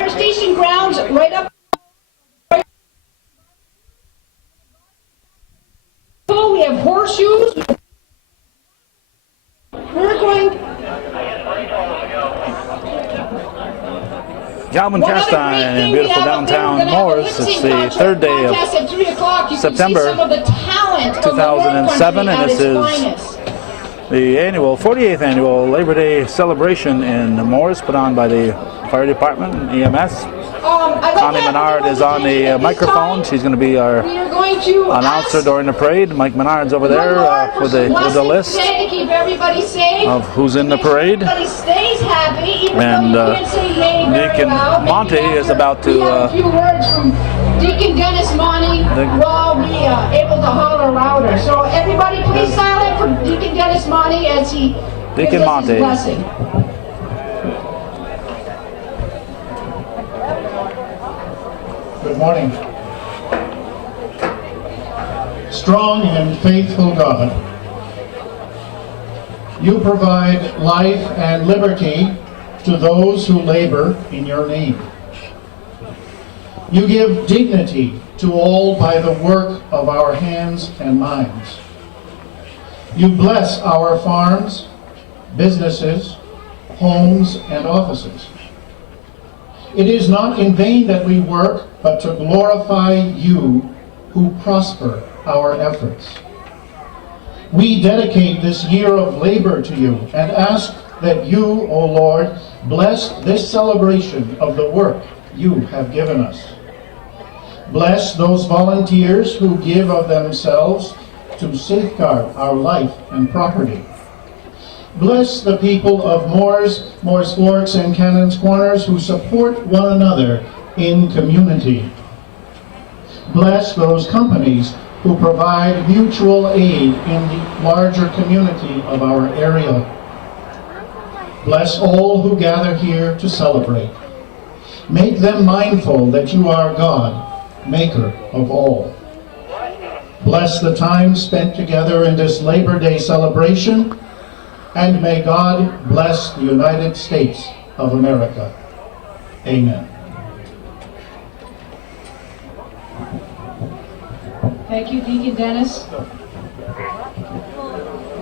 fire station grounds right up. We have horseshoes. We're going. Calvin Castine in beautiful downtown Mooers. It's the third day of September 2007, and this is the 48th annual Labor Day celebration in Mooers, put on by the Fire Department and EMS. Connie Menard is on the microphone. She's going to be our announcer during the parade. Mike Menard's over there with the list of who's in the parade. And Deacon Monty is about to... a few words from Deacon Dennis Monty will be able to holler louder. So everybody please silent for Deacon Dennis Monty as he gives us his blessing. Good morning. Strong and faithful God, you provide life and liberty to those who labor in your name. You give dignity to all by the work of our hands and minds. You bless our farms, businesses, homes, and offices. It is not in vain that we work, but to glorify you who prosper our efforts. We dedicate this year of labor to you and ask that you, O Lord, bless this celebration of the work you have given us. Bless those volunteers who give of themselves to safeguard our life and property. Bless the people of Mooers, Forks, and Cannons Corners who support one another in community. Bless those companies who provide mutual aid in the larger community of our area. Bless all who gather here to celebrate. Make them mindful that you are God, maker of all. Bless the time spent together in this Labor Day celebration, and may God bless the United States of America. Amen. Thank you, Deacon Dennis.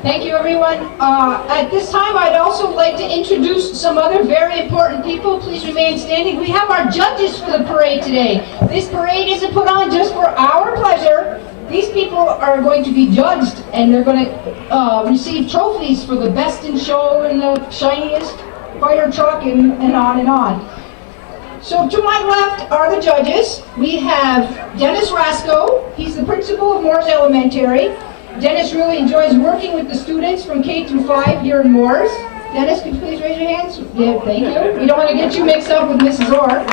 Thank you, everyone. At this time, I'd also like to introduce some other very important people. Please remain standing. We have our judges for the parade today. This parade isn't put on just for our pleasure. These people are going to be judged, and they're going to receive trophies for the best in show and the shiniest fire truck and on and on. So to my left are the judges. We have Dennis Rasco. He's the principal of Mooers Elementary. Dennis really enjoys working with the students from K through 5 here in Mooers. Dennis, could you please raise your hands? Yeah, thank you. We don't want to get you mixed up with Mrs. Orr.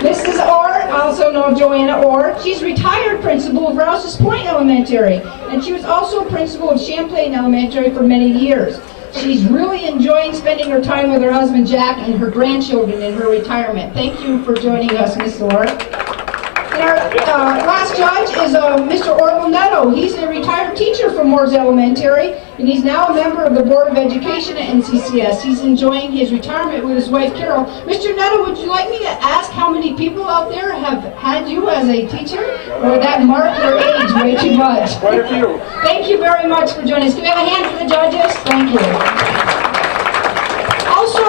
Mrs. Orr, also known Joanna Orr, she's retired principal of Rouse's Point Elementary, and she was also principal of Champlain Elementary for many years. She's really enjoying spending her time with her husband Jack and her grandchildren in her retirement. Thank you for joining us, Ms. Orr. And our last judge is Mr. Orville Netto. He's a retired teacher from Mooers Elementary, and he's now a member of the Board of Education at NCCS. He's enjoying his retirement with his wife, Carol. Mr. Netto, would you like me to ask how many people out there have had you as a teacher? Or would that mark your age way too much? Quite a few. Thank you very much for joining us. Can we have a hand for the judges? Thank you. Also,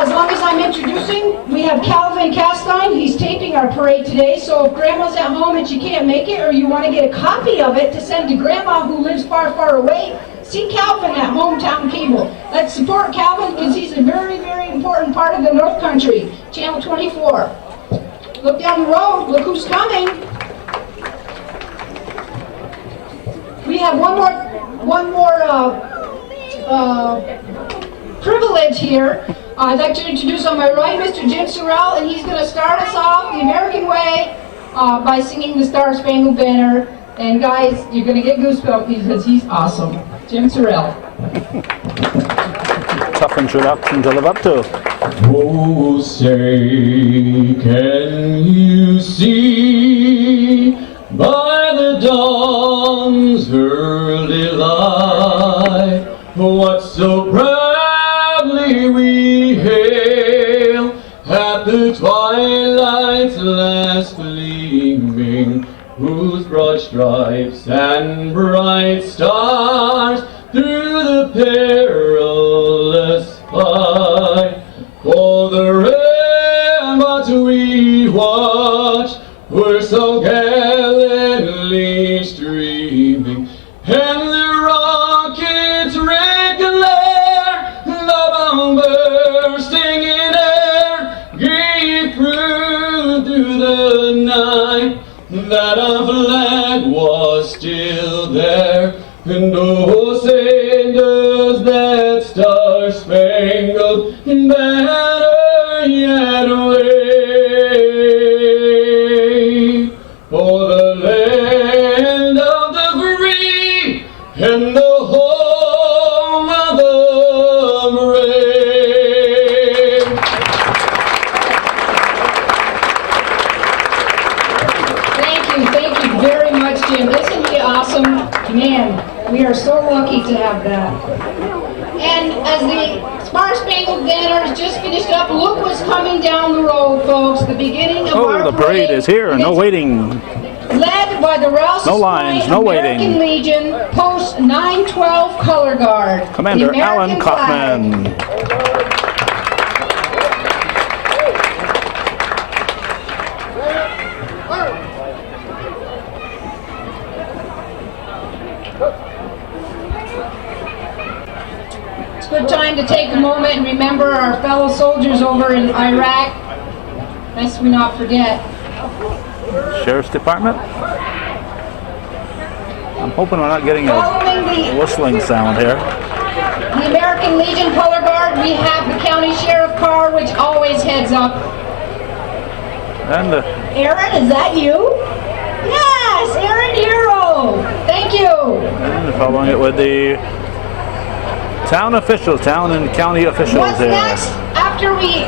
as long as I'm introducing, we have Calvin Castine. He's taping our parade today, so if Grandma's at home and she can't make it, or you want to get a copy of it to send to Grandma who lives far, far away, see Calvin at Hometown Cable. Let's support Calvin because he's a very, very important part of the North Country. Channel 24. Look down the road. Look who's coming. We have one more privilege here. I'd like to introduce on my right Mr. Jim Sorrell, and he's going to start us off the American way by singing the Star Spangled Banner. And guys, you're going to get goosebumps because he's awesome. Jim Sorrell. Tough introduction to live up to. Oh, say, can you see by the dawn's early light what so proudly we hailed broad stripes and bright stars through the perilous fight. For the ramparts we watched were so gallantly streaming, and the rockets' red glare, the bomb bursting in air, gave proof through the night that our flag was still there. And oh, say does that star-spangled banner yet wave for the land of the free and the home of the brave. Thank you very much, Jim. Isn't he awesome? Man, we are so lucky to have that. And as the Star Spangled Banner has just finished up, look what's coming down the road, folks. The beginning of our Oh, the parade is here. No waiting. Led by the Rouse's No lines, Point no American waiting. Legion, Post 912 Color Guard. Commander the Alan American flag. Kaufman. It's a good time to take a moment and remember our fellow soldiers over in Iraq, lest we not forget. Sheriff's Department. I'm hoping we're not getting a Following the whistling sound here. American Legion Color Guard, we have the county sheriff car, which always heads up. And Aaron, is that you? Yes, Aaron Hero. Thank you. following it with the town officials, town and county officials What's here. next? After we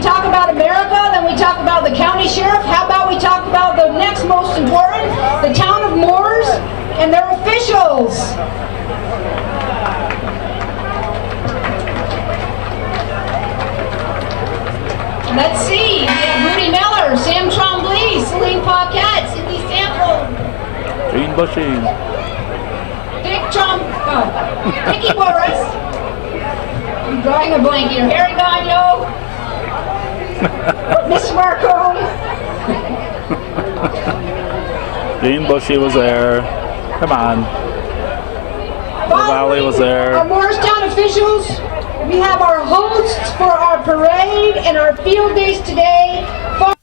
talk about America, then we talk about the county sheriff. How about we talk about the next most important, the town of Mooers and their officials? Let's see. We have Rudy Miller, Sam Trombley, Celine Paquette, Cindy Sample, Gene Bushy. Vicky Boris. I'm drawing a blank here. Harry Gagno. Miss Marcone. Gene Bushy was there. Come on. Valley was there. Our Morristown officials, we have our hosts for our parade and our field days today. Folks,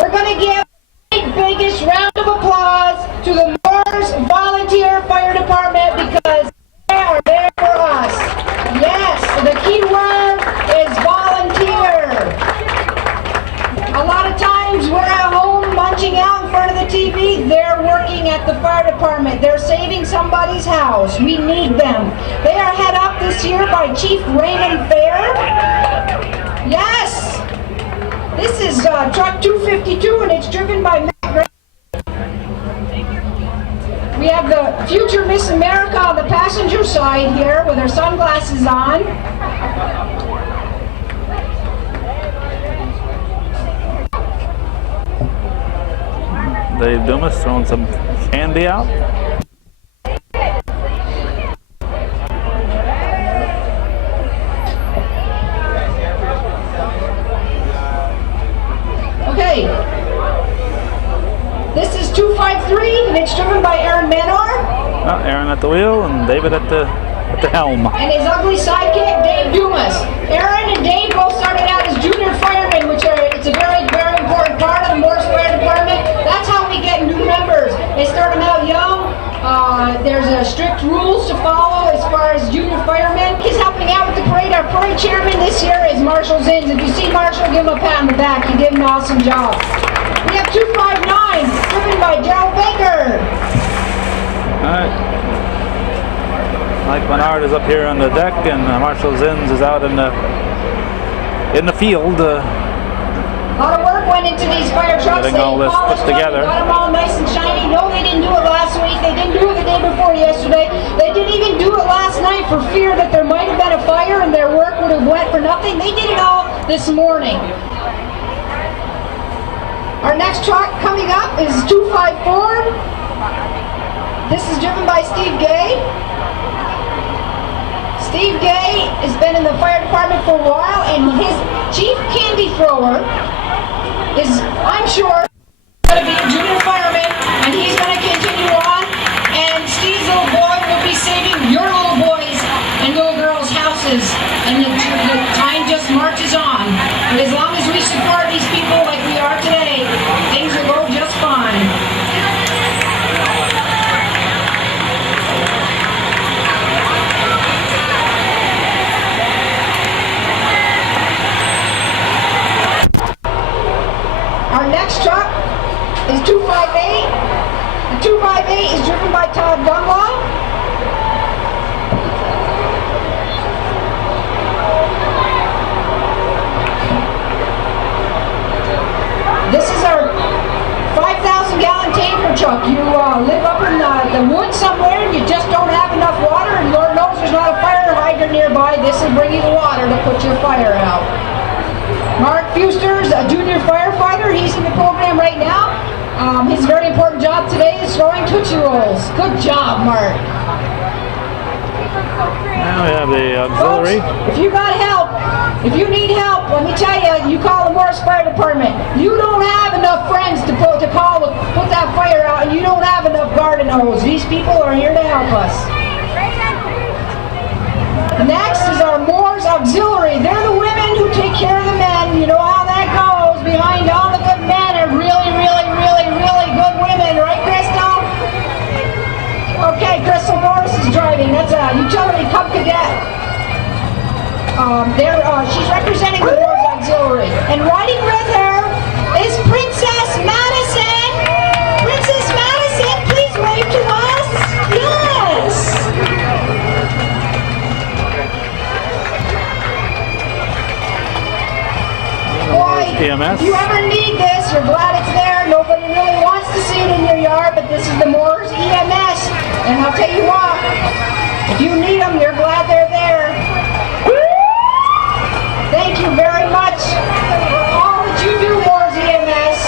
we're going to give the biggest round of applause to the Mooers Volunteer Fire Department because they are there for us. Yes, the key word is volunteer. A lot of times we're at home munching out in front of the TV. They're working at the fire department. They're saving somebody's house. We need them. They are head up this year by Chief Raymond Fair. Yes! This is truck 252 and it's driven by Matt Gray. We have the future Miss America on the passenger side here with her sunglasses on. Dave Dumas throwing some candy out. Okay. This is 253 and it's driven by Aaron Manor. Aaron at the wheel and David at the helm. And his ugly sidekick, Dave Dumas. Aaron and Dave both started out as junior firemen, it's a very, very important part of the Mooers Fire Department. That's how we get new members. They start them out young. There's strict rules to follow as far as junior firemen. He's helping out with the parade. Our parade chairman this year is Marshall Zins. If you see Marshall, give him a pat on the back. He did an awesome job. We have 259, driven by Gerald Baker. All right. Mike Menard is up here on the deck, and Marshall Zins is out in the field. A lot of work went into these fire trucks. Getting all this put together. Got them all nice and shiny. No, they didn't do it last week. They didn't do it the day before yesterday. They didn't even do it last night for fear that there might have been a fire and their work would have went for nothing. They did it all this morning. Our next truck coming up is 254. This is driven by Steve Gay. Steve Gay has been in the fire department for a while, and his chief candy thrower is, I'm sure, going to be a junior fireman, and he's going to continue on. And Steve's little boy will be saving your little boys and little girls' houses, and the time just marches on. But as long as we support these people like we are today, things will go just fine. Our next truck is 258. The 258 is driven by Todd Dunlaw. This is our 5,000-gallon tanker truck. You live up in the woods somewhere and you just don't have enough water, and Lord knows there's not a fire hydrant nearby. This will bring you the water to put your fire out. Mark Fuster's a junior firefighter. He's in the program right now. His very important job today is throwing Tootsie Rolls. Good job, Mark. Now we have the auxiliary. Folks, if you got help, if you need help, let me tell you, you call the Mooers Fire Department. You don't have enough friends to call to put that fire out, and you don't have enough garden hose. These people are here to help us. Next is our Mooers Auxiliary. They're the women who take care of the men. You know how that goes. Behind all the good men are really, really, really, really good women. Right, Crystal? Okay, Crystal Morris is driving. That's a utility cub cadet. She's representing the Mooers Auxiliary. And riding with her is Princess Madison. Princess Madison, please wave to us. Yes. Boy, EMS. if you ever need this, you're glad it's there. Nobody really wants to see it in your yard, but this is the Mooers EMS. And I'll tell you what, if you need them, you're glad they're there. Thank you very much for all that you do, Mooers EMS.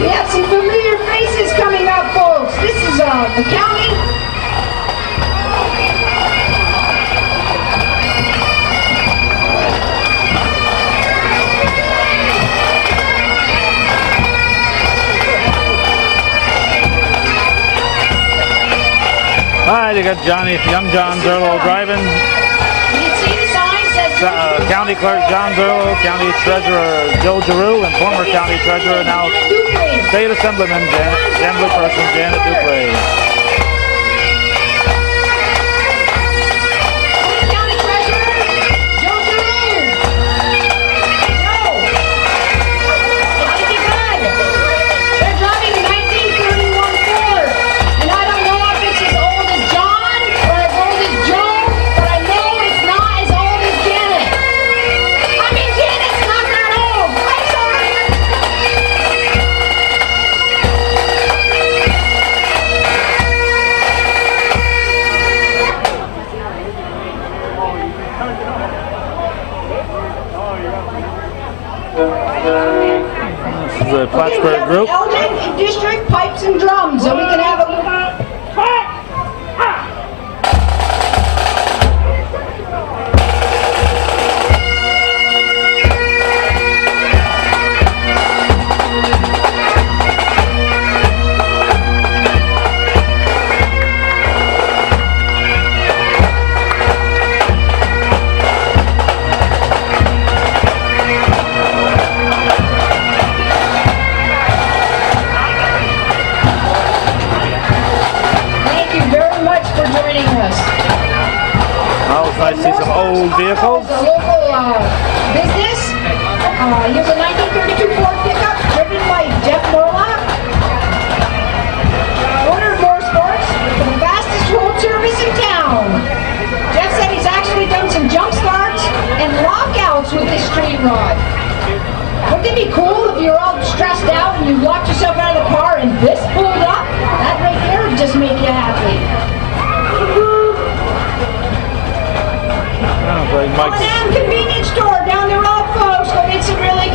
We have some familiar faces coming up, folks. This is the county. All right, you got young John Zerlo driving. You can see the sign says County Clerk John Zerlo, County Treasurer Joe Giroux, and former County Treasurer, now State Assemblyman Assemblyperson Janet Dupree. County Treasurer Joe Giroux. Joe. How'd you good? They're driving a 1931 Ford, and I don't know if it's as old as John or as old as Joe, but I know it's not as old as Janet. I mean, Janet's not that old. I'm sorry. This is the Plattsburgh group. Elgin District Pipes and Drums, so we can have a Thank you very much for joining us. Oh, it's nice to see some old vehicles. A local business. Here's a 1932 Ford pickup driven by Jeff Morlock. Owner of Mooers Sports, the fastest road service in town. Jeff said he's actually done some jump starts and lockouts with this street rod. Wouldn't it be cool if you're all stressed out and you locked yourself out of the car and this pulled up? That right there would just make you happy. Sounds like Mike's Convenience store down the road, folks. Go get some really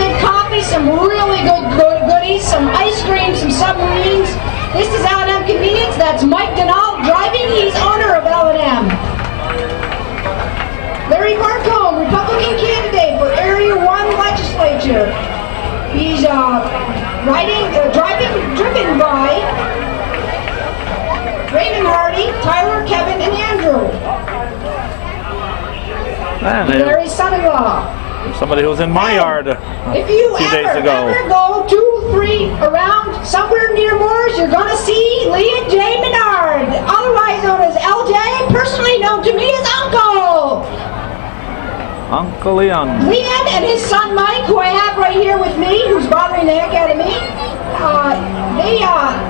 some really good goodies, some ice cream, some submarines. This is L&M Convenience. That's Mike Denault driving. He's owner of L&M. Larry Marcombe, Republican candidate for Area 1 Legislature. He's driven by Raymond Hardy, Tyler, Kevin, and Andrew. And Larry's son-in-law. somebody who was in my yard If you a few days ago. ever go 2-3 around somewhere near Mooers, you're going to see Leon J. Menard, otherwise known as LJ, personally known to me as Uncle. Uncle Leon. Leon and his son Mike, who I have right here with me, who's bothering the heck out of me,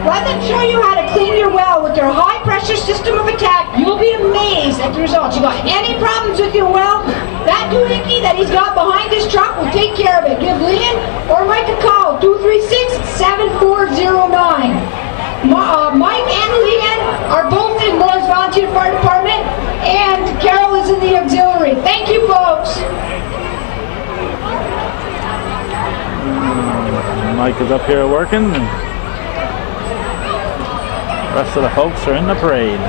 let them show you how to clean your well with their high-pressure system of attack. You'll be amazed at the results. You got any problems with your well, that doohickey that he's got behind his truck will take care of it. Give Leon or Mike a call, 236-7409. Mike and Leon are both in Mooers Volunteer Fire Department, and Carol is in the auxiliary. Thank you, folks. Mike is up here working. And the rest of the folks are in the parade.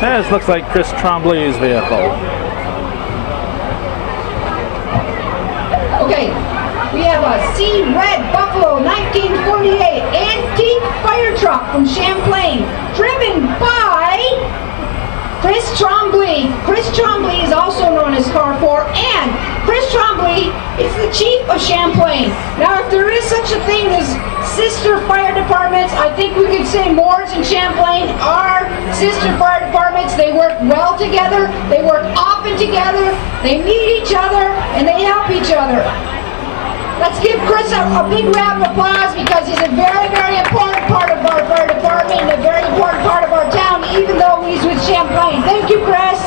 This looks like Chris Tremblay's vehicle. Okay, we have a Sea Red Buffalo 1948 antique fire truck from Champlain, driven by Chris Tremblay. Chris Tremblay is also known as Car 4, and Chris Tremblay is the chief of Champlain. Now, if there is such a thing as sister fire departments, I think we could say Mooers and Champlain are sister fire departments. They work well together, they work often together, they meet each other, and they help each other. Let's give Chris a big round of applause because he's a very, very important part of our fire department and a very important part of our town, even though he's with Champlain. Thank you, Chris.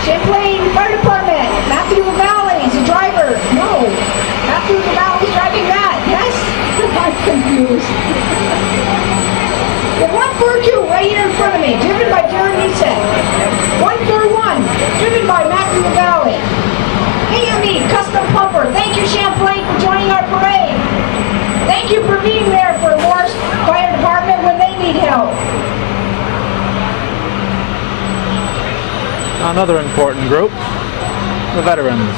Champlain Fire Department, Matthew Valley's a driver. No, Matthew Valley's driving that. Yes, I'm confused. The 142 right here in front of me, driven by Jeremy Neeson. 141, driven by Matthew Valley. AME Custom Pumper, thank you Champlain for joining our parade. Thank you for being there for Mooers Fire Department when they need help. Another important group, the veterans.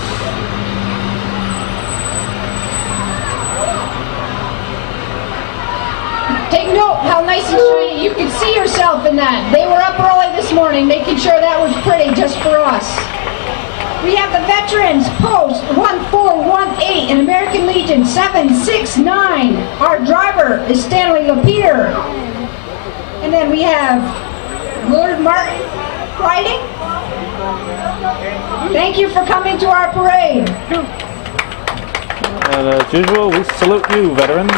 Take note how nice and shiny. You can see yourself in that. They were up early this morning making sure that was pretty just for us. We have the Veterans Post 1418 and American Legion 769. Our driver is Stanley Lapeter. And then we have Willard Martin riding. Thank you for coming to our parade. And as usual, we salute you, veterans.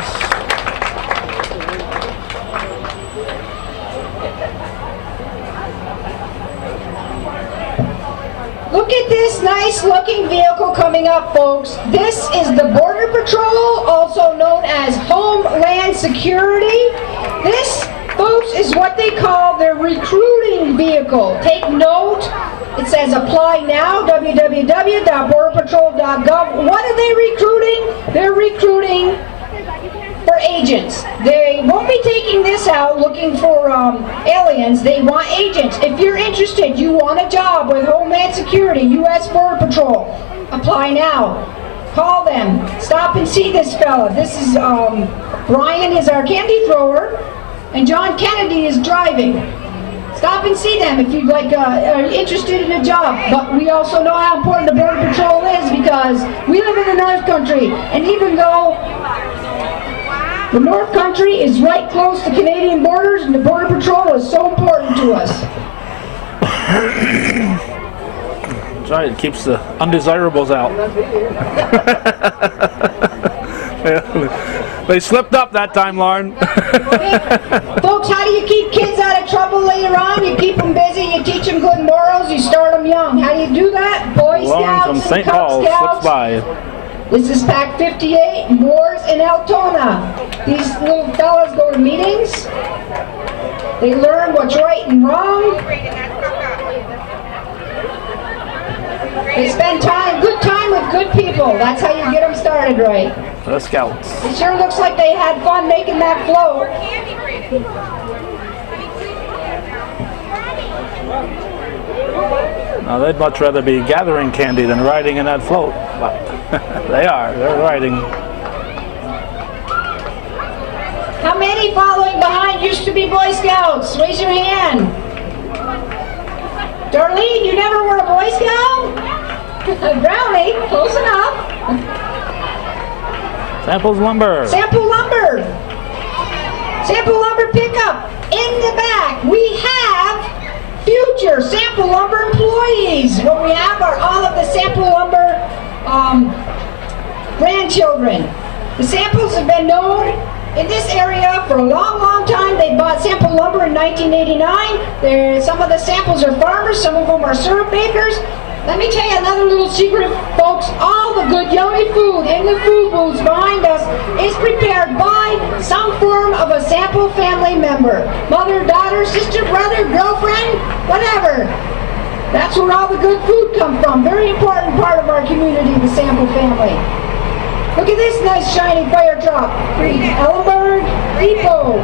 Look at this nice looking vehicle coming up, folks. This is the Border Patrol, also known as Homeland Security. This, folks, is what they call their recruiting vehicle. Take note. It says apply now, www.borderpatrol.gov. What are they recruiting? They're recruiting for agents. They won't be taking this out looking for aliens. They want agents. If you're interested, you want a job with Homeland Security, U.S. Border Patrol, apply now. Call them. Stop and see this fella. This is, Brian is our candy thrower, and John Kennedy is driving. Stop and see them if you'd like, are interested in a job. But we also know how important the Border Patrol is because we live in the North Country. And even though the North Country is right close to Canadian borders, and the Border Patrol is so important to us. That's right, it keeps the undesirables out. They slipped up that time, Lauren. Okay. Folks, how do you keep kids trouble later on, you keep them busy, you teach them good morals, you start them young. How do you do that? Boy Lauren Scouts from and St. Cub Paul slips Scouts. by. This is Pack 58, Mooers and Altona. These little fellas go to meetings. They learn what's right and wrong. They spend good time with good people. That's how you get them started right. The Scouts. It sure looks like they had fun making that float. Now they'd much rather be gathering candy than riding in that float, but they're riding. How many following behind used to be Boy Scouts? Raise your hand. Darlene, you never were a Boy Scout? Brownie, close enough. Samples Lumber. Sample Lumber. Sample Lumber pickup. In the back, we have future Sample Lumber employees. What we have are all of the Sample Lumber grandchildren. The samples have been known in this area for a long, long time. They bought Sample Lumber in 1989. Some of the samples are farmers, some of them are syrup makers. Let me tell you another little secret, folks. All the good, yummy food in the food booths behind us is prepared by some form of a Sample family member. Mother, daughter, sister, brother, girlfriend, whatever. That's where all the good food comes from. Very important part of our community, the Sample family. Look at this nice shiny fire truck. Ellenberg Depot.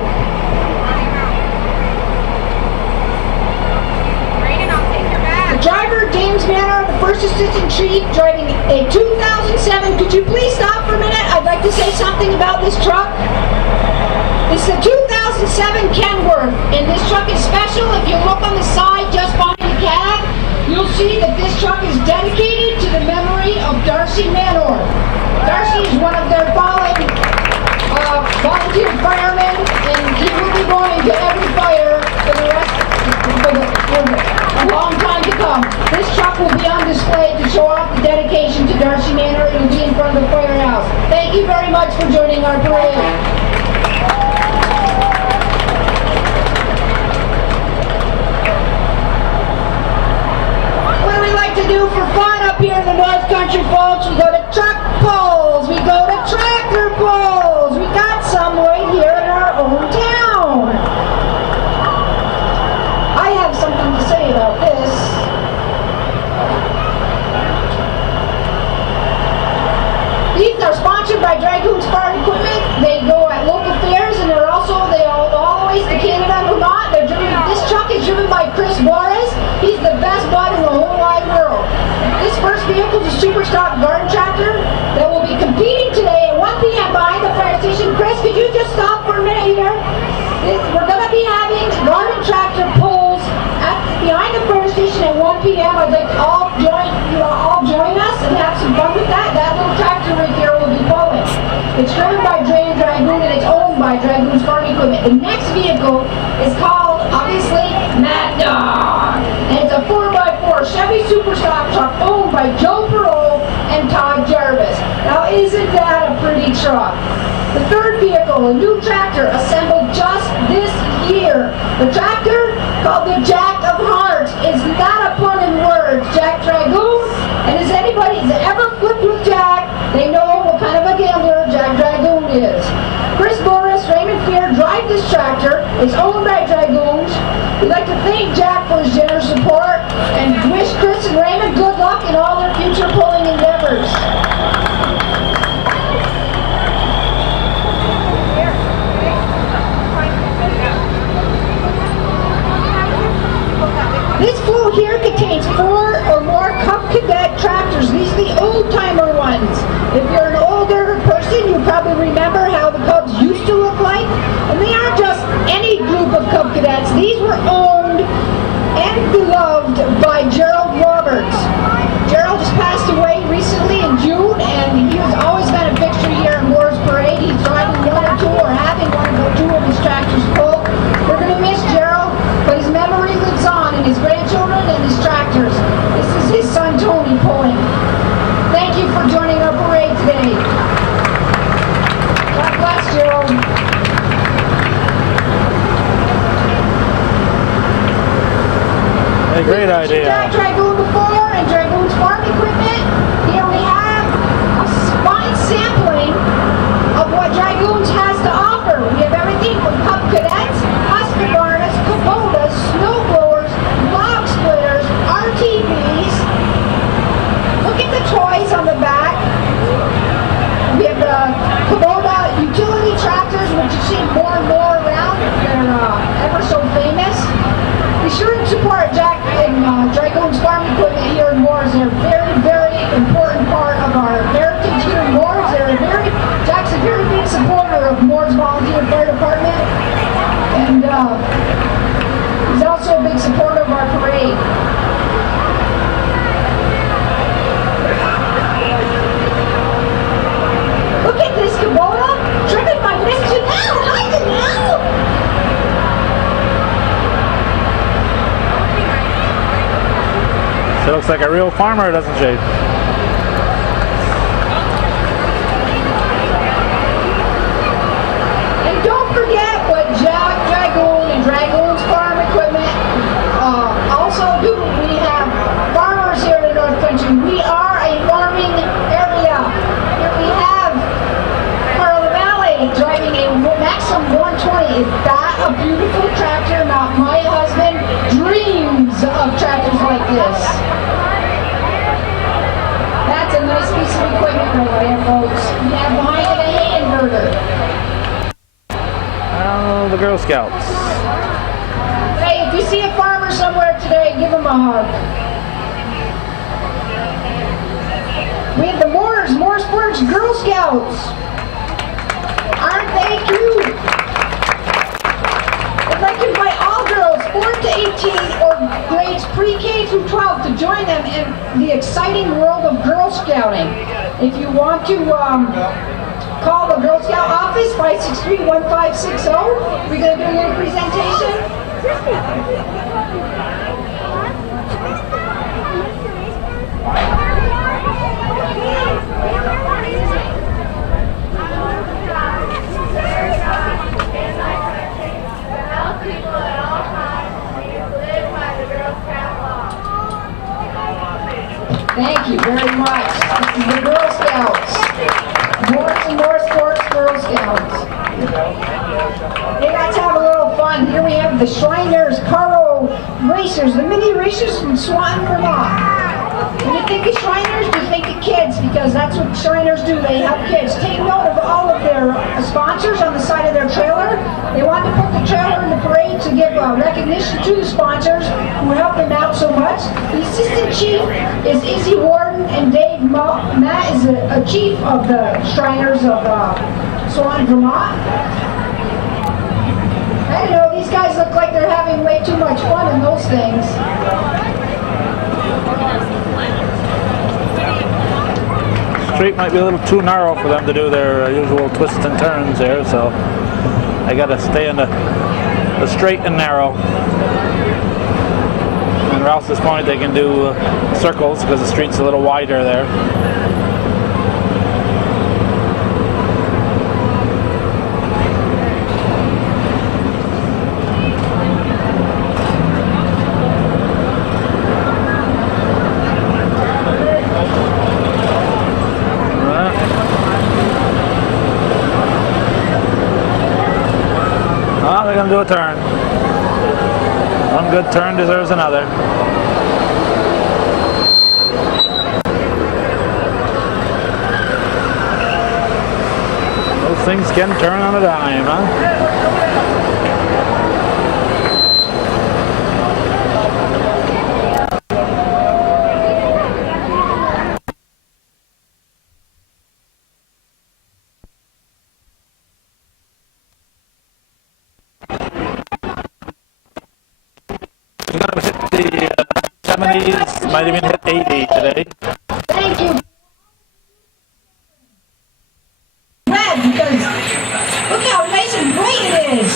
The driver, James Manor, the first assistant chief, driving a 2007. Could you please stop for a minute? I'd like to say something about this truck. It's a 2007 Kenworth, and this truck is special. If you look on the side just behind the cab, you'll see that this truck is dedicated to the memory of Darcy Manor. Darcy is one of their fallen volunteer firemen, and he will be going into every fire for a long time to come. This truck will be on display to show off the dedication to Darcy Manor. It will be in front of the firehouse. Thank you very much for joining our parade. To do for fun up here in the North Country, folks. We go to truck pulls, we go to tractor pulls. We got some right here in our own town. I have something to say about this. These are sponsored by Dragoons Farm Equipment. They go at local fairs, and they're also they all the ways to Canada and Vermont. This truck is driven by Chris Boris. He's the best bud in the whole wide world. This first vehicle is a super stock garden tractor that will be competing today at 1 p.m. behind the fire station. Chris, could you just stop for a minute here? We're going to be having garden tractor pulls behind the fire station at 1 p.m. I'd like to all join us and have some fun with that. That little tractor right there will be pulling. It's driven by Dragoon and it's owned by Dragoons Farm Equipment. The next vehicle is called, obviously, Mad Dog. And it's a 4x4 Chevy Super Stock truck owned by Joe Perot and Todd Jarvis. Now, isn't that a pretty truck? The third vehicle, a new tractor assembled just this year. The tractor, called the Jack of Hearts, is not a pun in words. Jack Dragoon, and has anybody ever flipped with Jack, they know what kind of a gambler Jack Dragoon is. Chris Boris, Raymond Fear drive this tractor. It's owned by Dragoons. We'd like to thank Jack for his generous support and wish Chris and Raymond good luck in all their future pulling endeavors. This flow here contains 4 or more Cub Cadet tractors. These are the old-timer ones. If you're an older person, you probably remember how the Cubs used to look like. And they aren't just any group of Cub Cadets. These were owned and beloved by Gerald Roberts. Gerald just passed away recently in June, and he has always been a fixture here in Mooers Parade. He's driving 1 or 2 or having 1 or 2 of his tractors pulled. We're going to miss Gerald, but his memory lives on in his grandchildren and his tractors. This is his son Tony pulling. Thank you for joining our parade today. God bless Gerald. mentioned idea. Dragoon before and Dragoon's farm equipment. Here we have a fine sampling of what Dragoons has to offer. We have everything from Cub Cadets, Husqvarnas, Kubotas, snow blowers, log splitters, RTVs. Look at the toys on the back. We have the Kubota utility tractors, which you see more and more around. They're ever so famous. Be sure to support Jack and Dragoon's farm equipment here in Mooers. They're a very, very important part of our heritage here in Mooers. Jack's a very big supporter of Mooers Volunteer Fire Department, and he's also a big supporter of our parade. Look at this Kubota, driven by Miss Janelle. Hi, Janelle! She looks like a real farmer, doesn't she? And don't forget what Jack Dragoon and Dragoon's farm equipment also do. We have farmers here in the North Country. We are a farming area. Here we have Carla Valley driving a Maxim 120. Is that a beautiful tractor? Now, my husband dreams of tractors like this. That's a nice piece of equipment right there, folks. We have behind it a hay inverter. Oh, the Girl Scouts. Hey, if you see a farmer somewhere today, give him a hug. We have the Mooresburg Girl Scouts. Aren't they cute? I'd like to invite all girls 4 to 18 or grades pre-K through 12 to join them in the exciting world of Girl Scouting. If you want to call the Girl Scout office, 563-1560. We're going to do a little presentation. Thank you very much. This is the Girl Scouts. Mooers and Mooresburg Girl Scouts. They got to have a little fun. Here we have the Shriners Caro Racers, the mini racers from Swanton, Vermont. When you think of Shriners, you think of kids, because that's what Shriners do. They help kids. Take note of all of their sponsors on the side of their trailer. They want to put the trailer in the parade to give recognition to the sponsors who help them out so much. The assistant chief is Izzy Warden, and Dave Matt is a chief of the Shriners of Swanton, Vermont. I don't know, these guys look like they're having way too much fun in those things. Street might be a little too narrow for them to do their usual twists and turns there, so I gotta stay in the straight and narrow. And Rouse's Point, they can do circles because the street's a little wider there. They're going to do a turn. One good turn deserves another. Those things can turn on a dime, huh? The 70s, might even hit 80 today. Thank you. Red, because look how nice and bright it is.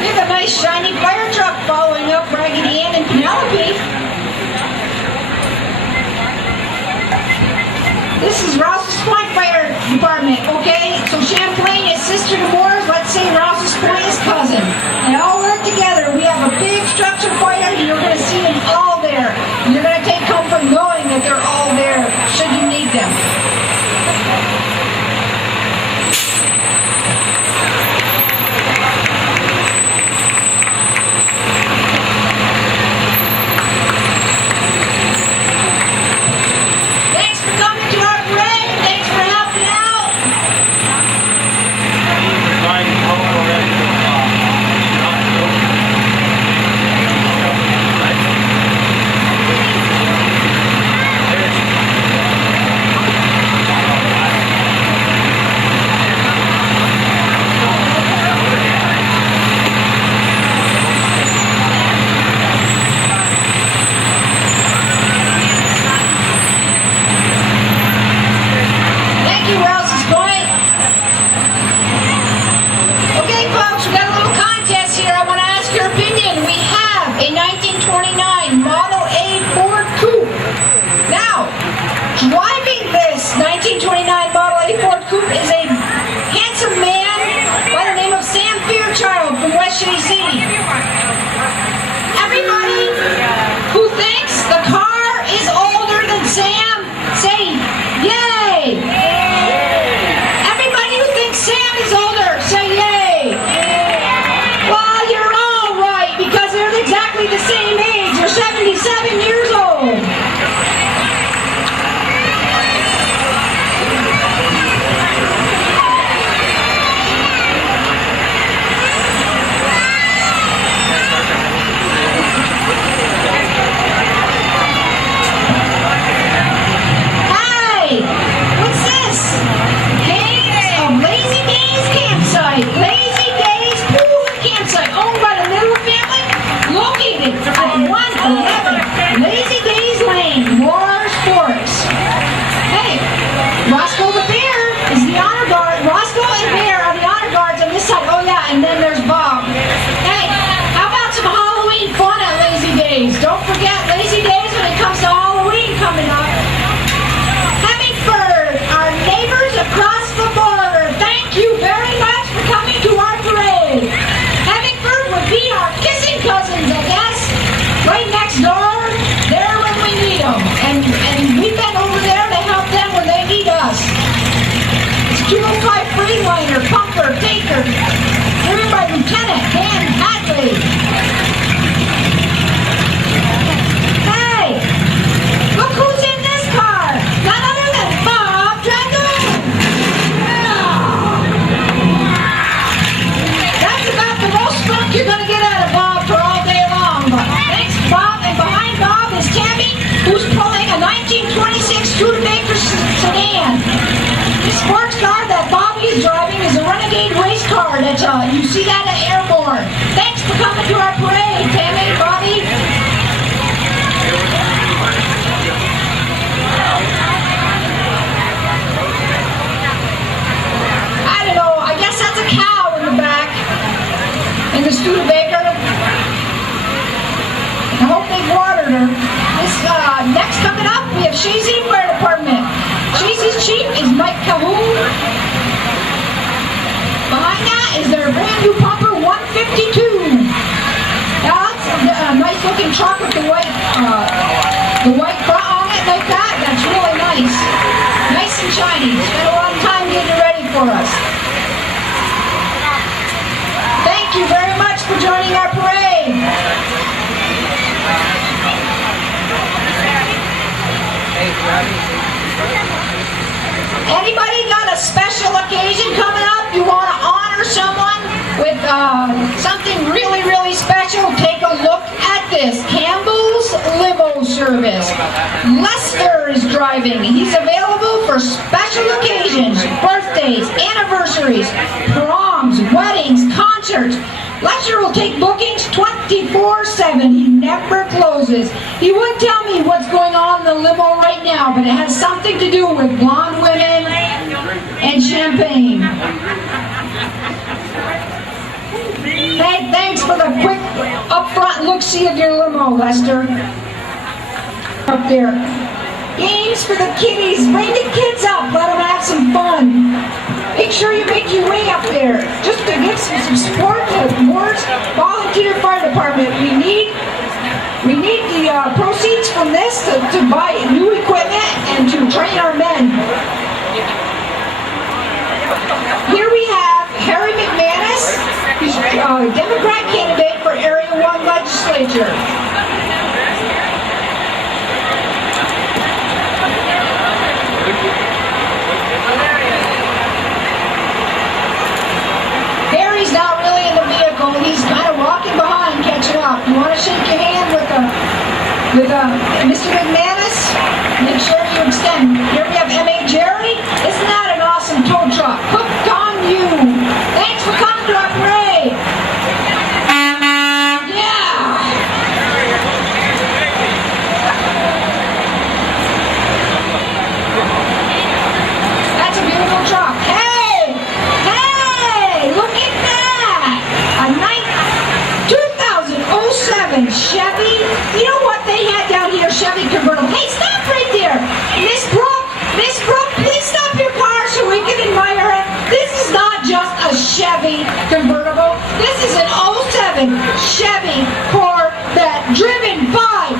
We have a nice shiny fire truck following up Raggedy Ann and Penelope. 1929 Model A Ford Coupe. Now, driving this 1929 Model A Ford Coupe is a handsome man by the name of Sam Fairchild from West Shady City. Everybody who thinks the car is older than Sam, say yay! Everybody who thinks Sam is older, say yay! Well, you're all right because they're exactly the same age. They're 77 years old. Lazy Days Pool and Campsite, owned by the Miller family, located at 111 Lazy Days Lane, Mooers Forest. Hey, Roscoe the Bear is the honor guard. Roscoe and Bear are the honor guards on this side. Oh yeah, and then there's Bob. Hey, how about some Halloween fun at Lazy Days? Don't forget Lazy Days when it comes to Halloween coming up. Hemingford, our neighbors across the border, thank you very much for coming to our parade. Hemingford would be our kissing cousins, I guess. Right next door, there when we need them. And we've been over there to help them when they need us. It's 205 Freeliner, Pumper, Taker, driven by Lieutenant Dan Hadley. Hey, look who's in this car. None other than Bob Dragoon. That's about the most funk you're going to get out of Bob for all day long. But thanks, Bob. And behind Bob is Tammy, who's pulling a 1926 Studebaker sedan. This sports car that Bobby is driving is a Renegade race car that you see that at Airborne. Thanks for coming to our parade, Tammy, Bobby. I don't know, I guess that's a cow in the back. In the Studebaker. I hope they've watered her. This, next coming up, we have Shazy Fire Department. Shazy's chief is Mike Cahoon. Behind that is their brand new pumper 152. Now that's a nice looking truck with the white front on it like that. That's really nice. Nice and shiny. Spent a lot of time getting it ready for us. Thank you very much for joining our parade. Anybody got a special occasion coming up? You want to honor someone with something really, really special? Take a look at this. Campbell's Limo Service. Lester is driving. He's available for special occasions, birthdays, anniversaries, proms, weddings, concerts. Lester will take bookings 24/7. He never closes. He would tell me what's going on in the limo right now, but it has something to do with blonde women and champagne. Hey, thanks for the quick upfront look-see of your limo, Lester. Up there. Games for the kiddies. Bring the kids up. Let them have some fun. Make sure you make your way up there. Just to give some support to the Mooers Volunteer Fire Department. We need the proceeds from this to buy new equipment and to train our men. Here we have Harry McManus. He's a Democrat candidate for Area 1 Legislature. Harry's not really in the vehicle. He's kind of walking behind, catching up. You want to shake your hand with Mr. McManus? Make sure you extend. Here we have M.A. Jerry. Isn't that an awesome tow truck? Hooked on you. Thanks for coming to our parade. Yeah. That's a beautiful truck. Hey, look at that. A 2007 Chevy You know what they had down here, Chevy convertible? Hey, stop right there! Miss Brooke, please stop your car so we can admire it. This is not just a Chevy convertible. This is an '07 Chevy Corvette driven by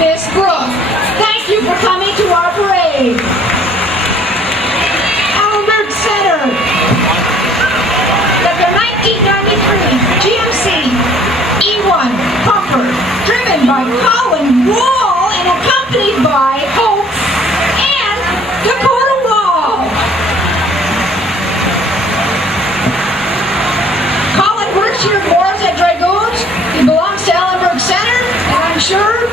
Miss Brooke. Thank you for coming to our parade. Albert Center. The 1993 GMC E1 Pumper, driven by Colin Wall and accompanied by Hope and Dakota Wall. Colin works here at Mooers at Dragoons. He belongs to Ellenberg Center, and I'm sure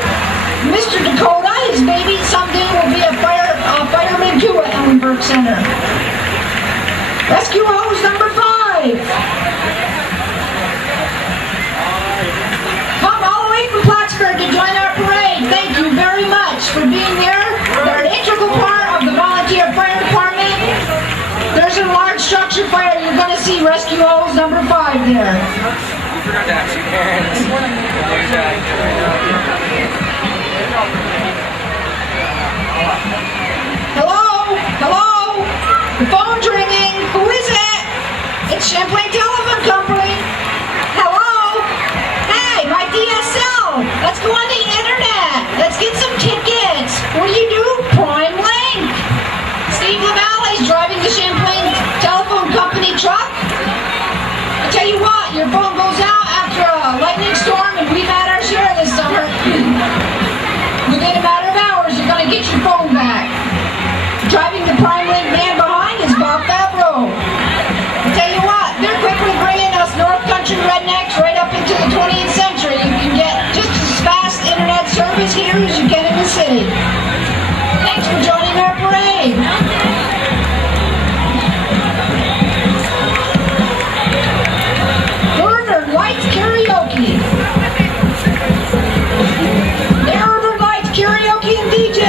Mr. Dakota, his baby, someday will be a fireman too at Ellenberg Center. Rescue hose number 5. Come all the way from Plattsburgh to join our parade. Thank you very much for being there. They're an integral part of the volunteer fire department. There's a large structure fire. You're going to see rescue hose number 5 there. We forgot to ask your parents. Hello? The phone's ringing. Who is it? It's Champlain Telephone Company. Hello? Hey, my DSL. Let's go on the internet. Let's get some tickets. What do you do? Prime Link. Steve LaValle's driving the Champlain Telephone Company truck. I tell you what, your phone goes out after a lightning storm, and we've had our share this summer. Within a matter of hours, you're going to get your phone back. Driving the Prime Link man behind is Bob Favreau. I tell you what, they're quickly bringing us North Country rednecks right up into the 20th century. You can get just as fast internet service here as you can in the city. Thanks for joining our parade. Northern Lights Karaoke. Northern Lights Karaoke and DJ.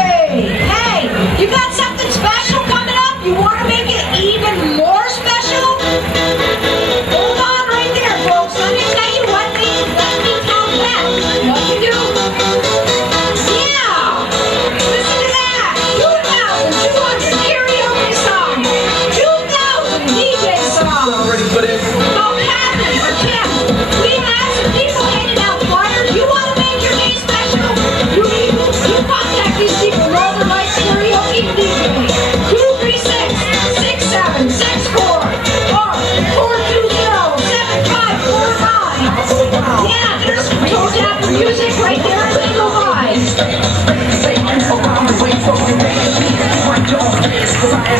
Hey, you got something special coming up? You want to make it even more special? Hold on right there, folks. Let me tell you what they tell them. What you do? Yeah! Listen to that! 2,200 karaoke songs! 2,000 DJ songs! Oh, Kathy or Tim, we have some people handing out flyers. You want to make your day special? You contact these people. Northern Lights Karaoke and DJ. 236-6764 or 420-7549. Yeah, there's told after music right there as they go by.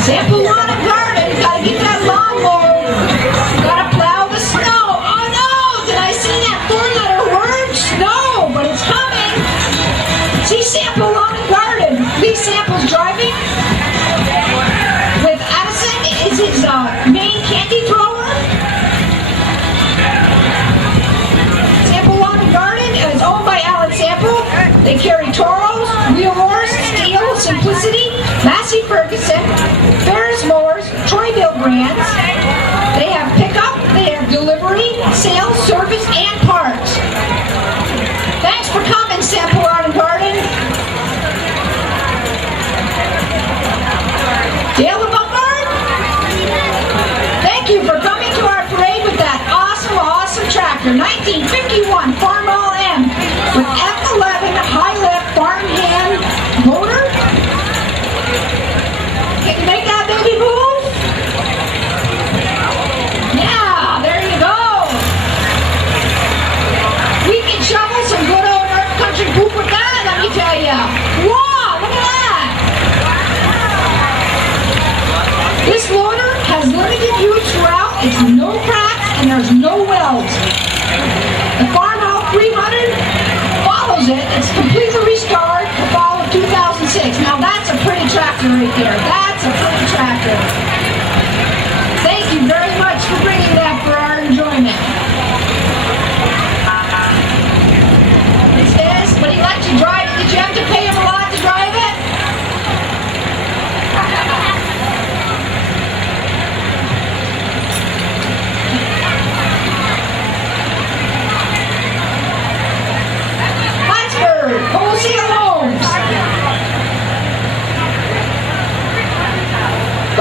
Sample lawn and garden. Gotta get that lawn mowed. Gotta plow the snow. Oh no! Did I say that 4-letter word? Snow, but it's coming. See Sample lawn and garden. Lee Sample's driving with Addison is his main candy thrower. Sample Lawn and Garden is owned by Alan Sample. They carry Toros, Wheel Horse, Steel, Simplicity, Massey Ferguson, Ferris Mowers, Troyville brands. They have pickup, they have delivery, sales, service, and parts. Thanks for coming, Sample Lawn and Garden. Dale the Bombard, thank you for coming to our parade with that awesome tractor. 1951 Farmall M with F11 high lift farm hand motor. Can you make that baby move? Yeah, there you go. We can shovel some good old North Country poop with that, let me tell you. Wow, look at that. This loader has limited use throughout. It's no cracks and there's no welds. The Farmall 300 follows it. It's completely restored the fall of 2006. Now that's a pretty tractor right there. That's a pretty tractor. Thank you very much for bringing that for our enjoyment. It says, but he let you drive it. Did you have to pay him a lot to drive it? Let's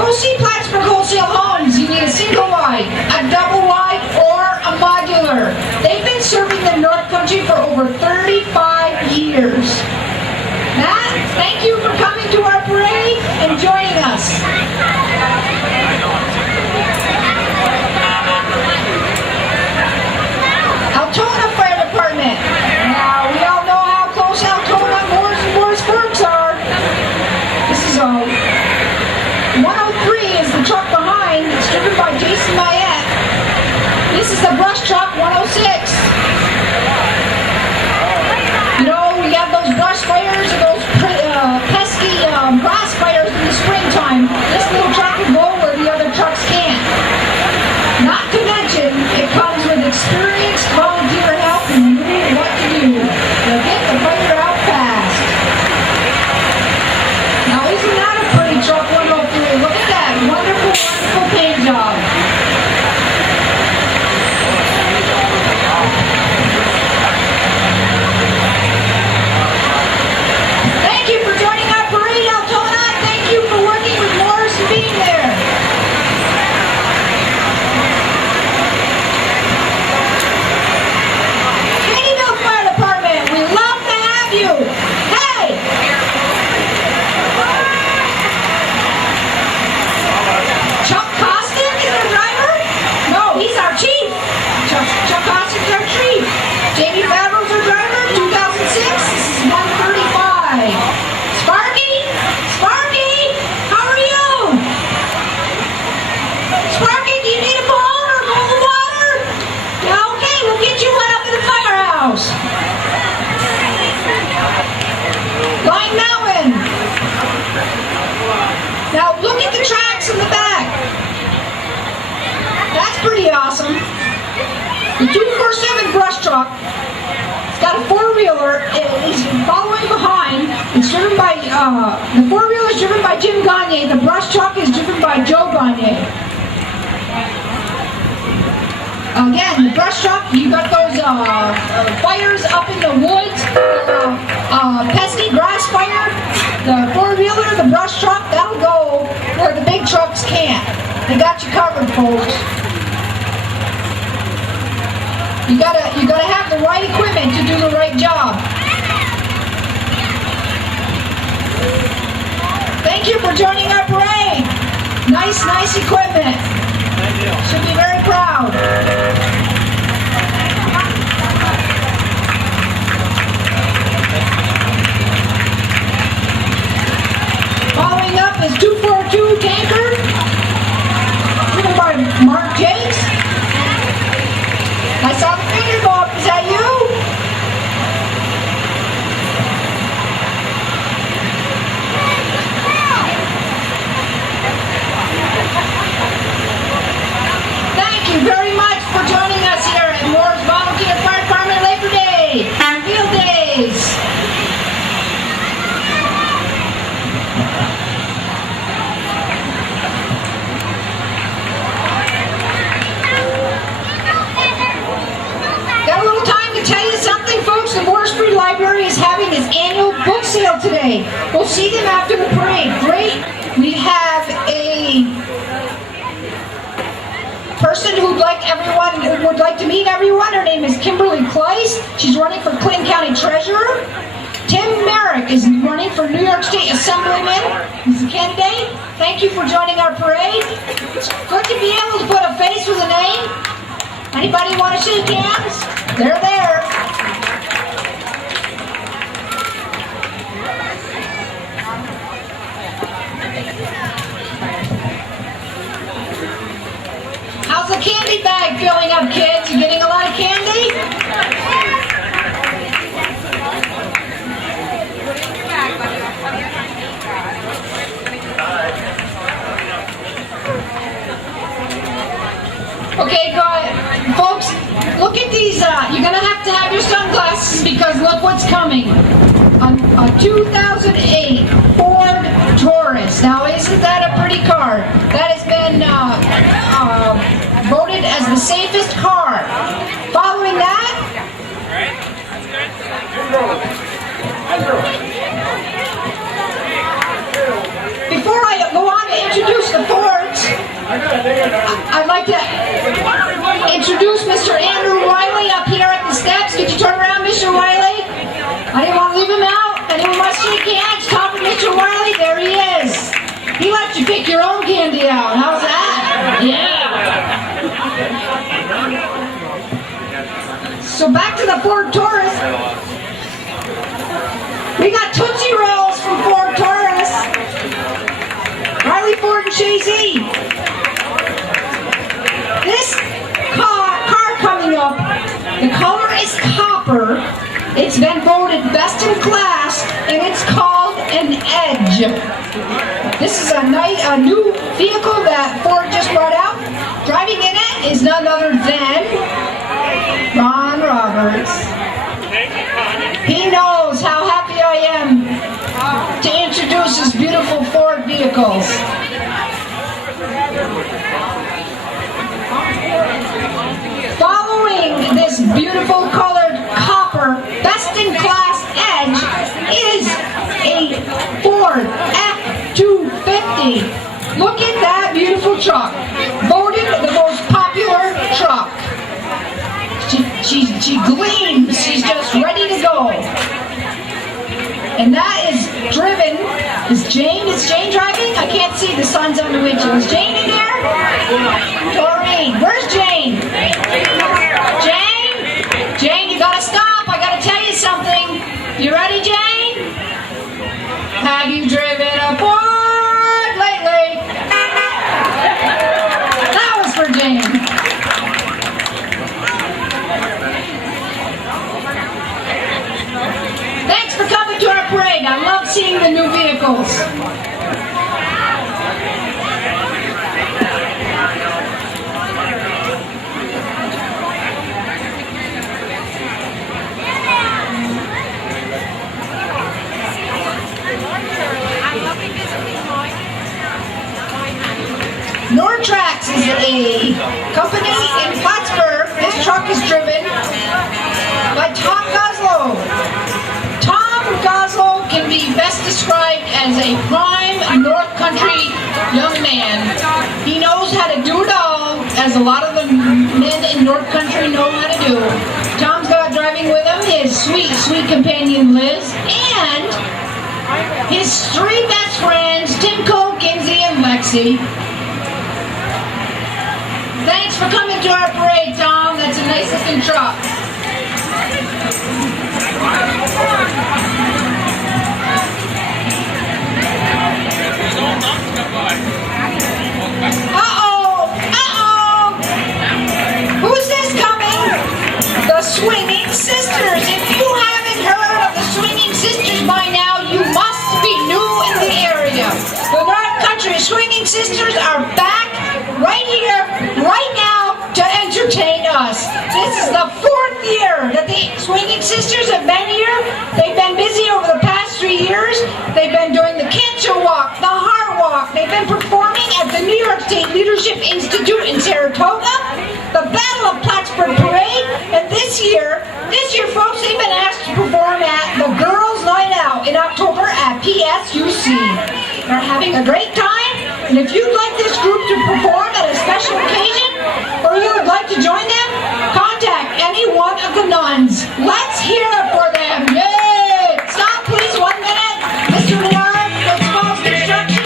Go see Plattsburgh Wholesale Homes. You need a single wide, a double wide, or a modular. They've been serving the North Country for over 35 years. Matt, thank you for coming to our parade and joining us. Altona Fire Department. Now, we all know how close Altona, Mooers, and Mooresburgs are. This is 103 is the truck behind. It's driven by Jason Mayette. This is the brush truck 106. You know, we have those brush fires and those pesky grass fires in the springtime. This little truck will go where the other trucks can't. Not to mention, it comes with experienced volunteer help and knowing what to do. They'll get the fire out fast. Now, isn't that a pretty truck 103? Look at that. Wonderful, wonderful paint job. Thank you for joining our parade, Altona. Thank you for working with Mooers and being there. Candyville Fire Department, we love to have you. Hey! Chuck Costick is our driver? No, he's our chief. Chuck Costick's our chief. Jamie Favreau's our driver, 2006. This is 135. Sparky? Sparky? How are you? Sparky, do you need a bone or a bowl of water? Yeah, okay, we'll get you one up in the firehouse. Line Mountain. Now look at the tracks in the back. That's pretty awesome. The 247 brush truck. It's got a four-wheeler. It's following behind. It's driven by, the four-wheeler is driven by Jim Gagne. The brush truck is driven by Joe Gagne. Again, the brush truck, you got those fires up in the woods, pesky grass fire. The four-wheeler, the brush truck, that'll go where the big trucks can't. They got you covered, folks. You gotta have the right equipment to do the right job. Thank you for joining our parade. Nice equipment. Thank you. Should be very proud. Following up is 242 tanker, driven by Mark Jakes. I saw the finger go up. Is that you? Thank you very much for joining us here at Mooers Volunteer Fire Department Labor Day Field Days. Got a little time to tell you something, folks. The Mooers Free Library is having its annual book sale today. We'll see them after the parade. Great. We have a person who would like to meet everyone. Her name is Kimberly Kleiss. She's running for Clinton County Treasurer. Tim Merrick is running for New York State Assemblyman. He's a candidate. Thank you for joining our parade. It's good to be able to put a face with a name. Anybody want to shake hands? They're there. How's the candy bag filling up, kids? You getting a lot of candy? Okay, good. Folks, look at these. You're going to have your sunglasses because look what's coming. A 2008 Ford Taurus. Now, isn't that a pretty car? That has been voted as the safest car. Following that, before I go on to introduce the Ford you pick your own candy out. How's that? Yeah. So back to the Ford Taurus. We got Tootsie Rolls from Ford Taurus. Riley Ford and Shazy. This car coming up, the color is copper. It's been voted best in class, and it's called an Edge. This is a new vehicle that Ford just brought out. Driving in it is none other than Ron Roberts. He knows how happy I am to introduce his beautiful Ford vehicles. Following this beautiful colored copper best-in-class Edge is a Ford F-250. Look at that beautiful truck. Voted the most popular truck. She gleams. She's just ready to go. And that is driven. Is Jane driving? I can't see. The sun's on the windshield. Is Jane in there? Doreen. Where's Jane? Jane, you gotta stop. I gotta tell you something. You ready, Jane? Have you driven a Ford lately? That was for Jane. Thanks for coming to our parade. I love seeing the new vehicles. Nortrax is a company in Plattsburgh. This truck is driven by Tom Goslow. Tom Goslow can be best described as a prime North Country young man. He knows how to do it all, as a lot of the men in North Country know how to do. Tom's got driving with him his sweet, sweet companion Liz, and his three best friends, Timco, Kinsey, and Lexi. Thanks for coming to our parade, Tom. That's a nice looking truck. Who's this coming? The Swinging Sisters. If you haven't heard of the Swinging Sisters by now, you must be new in the area. The North Country Swinging Sisters are back right here, right now, to entertain us. This is the 4th year that the Swinging Sisters have been here. They've been busy over the past 3 years. They've been doing the Cancer Walk, the Heart Walk. They've been performing at the New York State Leadership Institute in Saratoga, the Battle of Plattsburgh Parade, and this year, folks, they've been asked to perform at the Girls' Night Out in October at PSUC. They're having a great time, and if you'd like this group to perform at a special occasion, or you would like to join them, contact any one of the nuns. Let's hear it for them. Yay! Stop, please, 1 minute. Mr. Menard, let's call construction.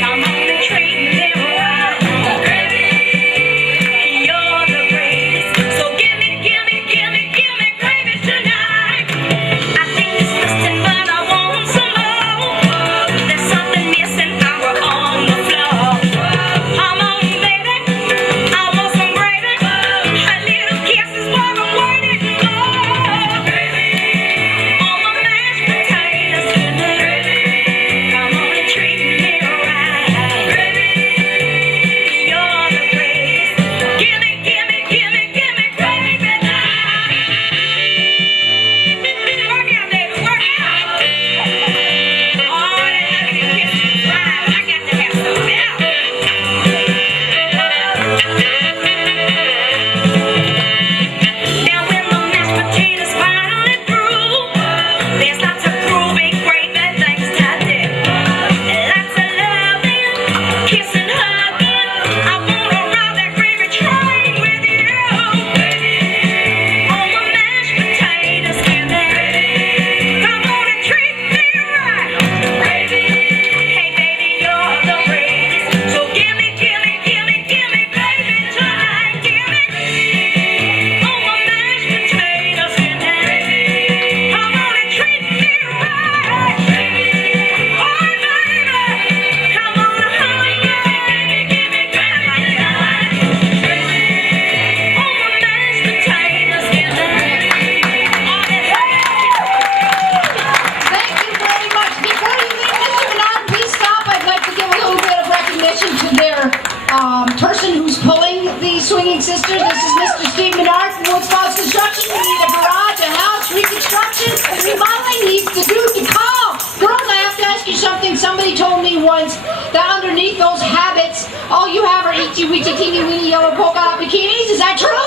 Come on. Swinging Sisters. This is Mr. Steve Menard from Woods Falls Construction. We need a garage, a house, reconstruction, remodeling needs to do to call. Girls, I have to ask you something. Somebody told me once that underneath those habits, all you have are itchy, weechy, teeny, weeny, yellow polka dot bikinis. Is that true? Woo!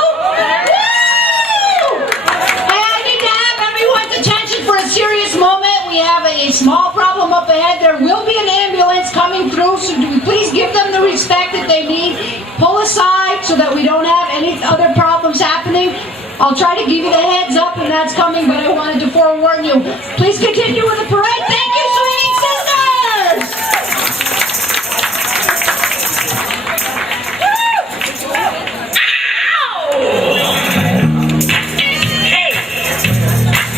Hey, I need to have everyone's attention for a serious moment. We have a small problem up ahead. There will be an ambulance coming through, so do we please give them the respect that they need. Pull aside so that we don't have any other problems happening. I'll try to give you the heads up when that's coming, but I wanted to forewarn you. Please continue with the parade. Thank you, Swinging Sisters! Hey,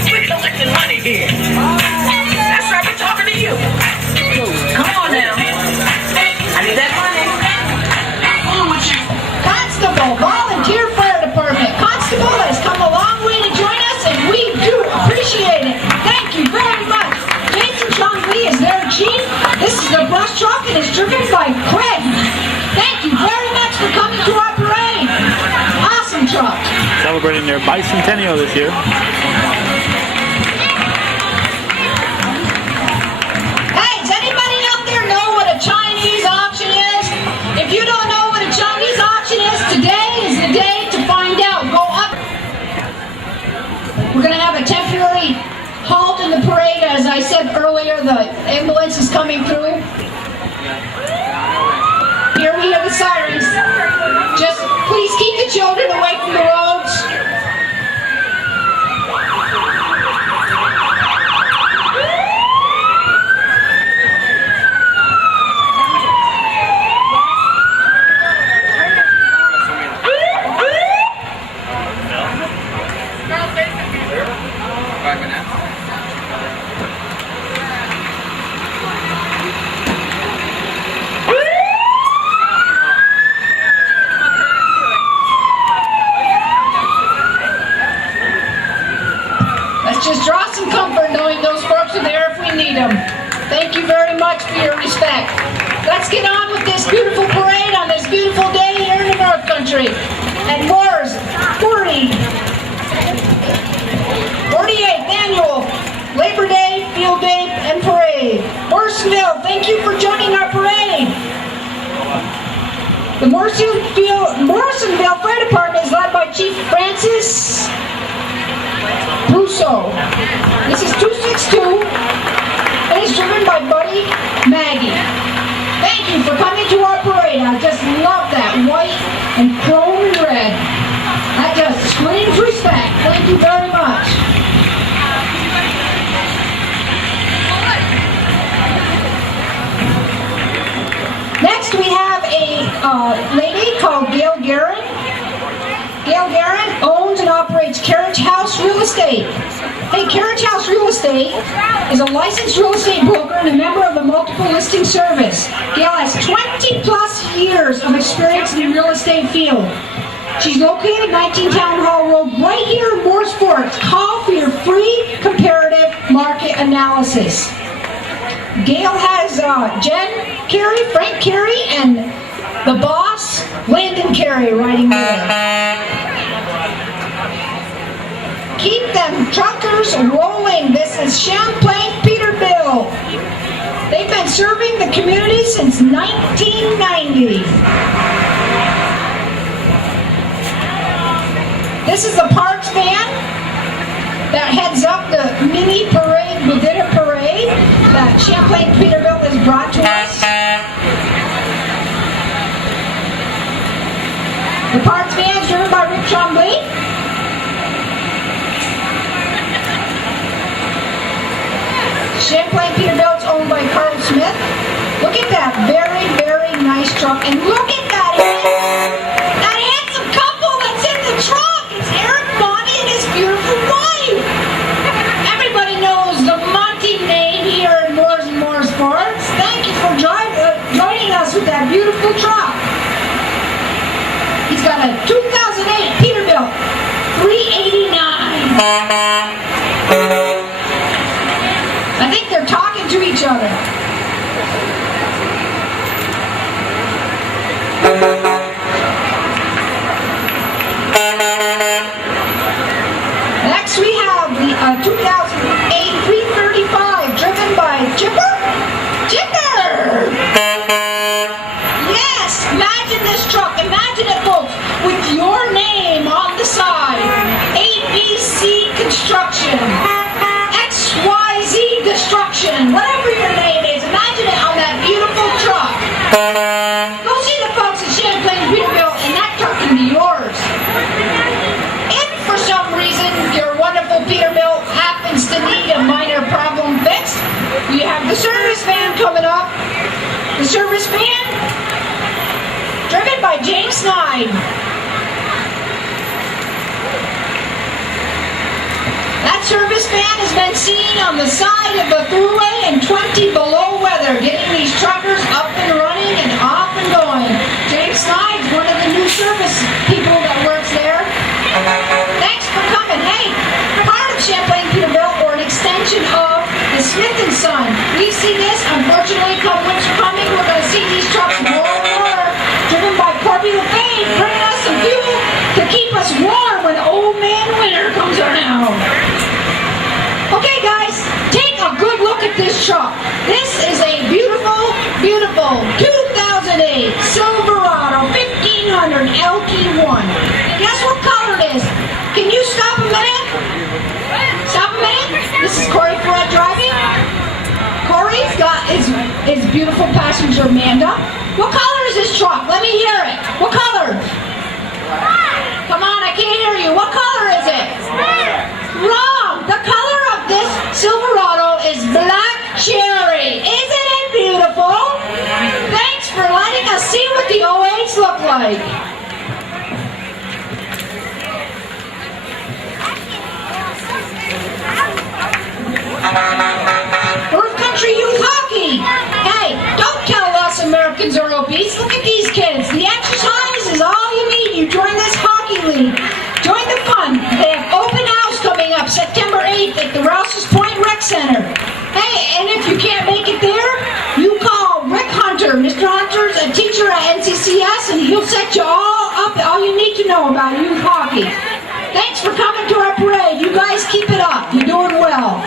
we're collecting money here. That's right, we're talking to you. Come on now. I need that money. I'm with you. Constable, Volunteer Fire Department. Constable has come a long way to join us, and we do appreciate it. Thank you very much. Jason Sean Lee is their chief. This is the brush truck, and it's driven by Craig. Thank you very much for coming to our parade. Awesome truck. Celebrating their bicentennial this year. Hey, does anybody out there know what a Chinese auction is? If you don't know what a Chinese auction is, today is the day to find out. Go up. We're going to have a temporary halt in the parade. As I said earlier, the ambulance is coming through. Here we hear the sirens. Just please keep the children away from the roads. Just draw some comfort knowing those folks are there if we need them. Thank you very much for your respect. Let's get on with this beautiful parade on this beautiful day here in the North Country. And Mooers 48th Annual Labor Day, Field Day, and Parade. Mooresville, thank you for joining our parade. The Morrisonville Fire Department is led by Chief Francis Russo. This is 262, and it's driven by Buddy Maggie. Thank you for coming to our parade. I just love that white and chrome and red. That just screams respect. Thank you very much. Next we have a lady called Gail Guerin. Gail Guerin owns and operates Carriage House Real Estate. Hey, Carriage House Real Estate is a licensed real estate broker and a member of the multiple listing service. Gail has 20 plus years of experience in the real estate field. She's located at 19 Town Hall Road right here in Mooers Forks. Call for your free comparative market analysis. Gail has Jen Carey, Frank Carey, and the boss, Landon Carey, riding there. Keep them truckers rolling. This is Champlain Peterbilt. They've been serving the community since 1990. This is the Parks van that heads up the mini parade within a parade that Champlain Peterbilt has brought to us. The Parks van is driven by Rick Chambly. Champlain Peterbilt's owned by Carl Smith. Look at that very, very nice truck. And look at that handsome couple that's in the truck. It's Eric Monty and his beautiful wife. Everybody knows the Monty name here in Mooers and Mooers Forks. Thank you for joining us with that beautiful truck. He's got a 2008 Peterbilt 389. I think they're talking to each other. Yes, imagine this truck. Imagine it, folks, with your name on the side. ABC Construction, XYZ Destruction, whatever your name is. Imagine it on that beautiful truck. Go see the folks at Champlain Peterbilt, and that truck can be yours. If for some reason your wonderful Peterbilt happens to need a minor problem fixed, we have the service van coming up. The service van, driven by James Nye. That service van has been seen on the side of the thruway in 20 below weather, getting these truckers up and running and off and going. James Nye is one of the new service people that works there. Thanks for coming. Hey, part of Champlain Peterbilt, or an extension of the Smith & Son. We see this, unfortunately, come winter coming, we're going to see these trucks more and more, driven by Corby LeFay, bringing us some fuel to keep us warm when old man winter comes around. Okay, guys, take a good look at this truck. This is a beautiful, beautiful 2008 Silverado 1500 LT1. Guess what color it is? Can you stop a minute? Stop a minute. This is Corey Flett driving. Corey's got his beautiful passenger Amanda. What color is this truck? Let me hear it. What color? Come on, I can't hear you. What color is it? Wrong. The color of this Silverado is black cherry. Isn't it beautiful? Thanks for letting us see what the 08s look like. Earth Country Youth Hockey. Hey, don't tell us Americans are obese. Look at these kids. The exercise is all you need. You join this hockey league. Join the fun. They have open house coming up September 8th at the Rouse's Point Rec Center. Hey, and if you can't make it there, you call Rick Hunter. Mr. Hunter's a teacher at NCCS, and he'll set you all up, all you need to know about youth hockey. Thanks for coming to our parade. You guys keep it up. You're doing well.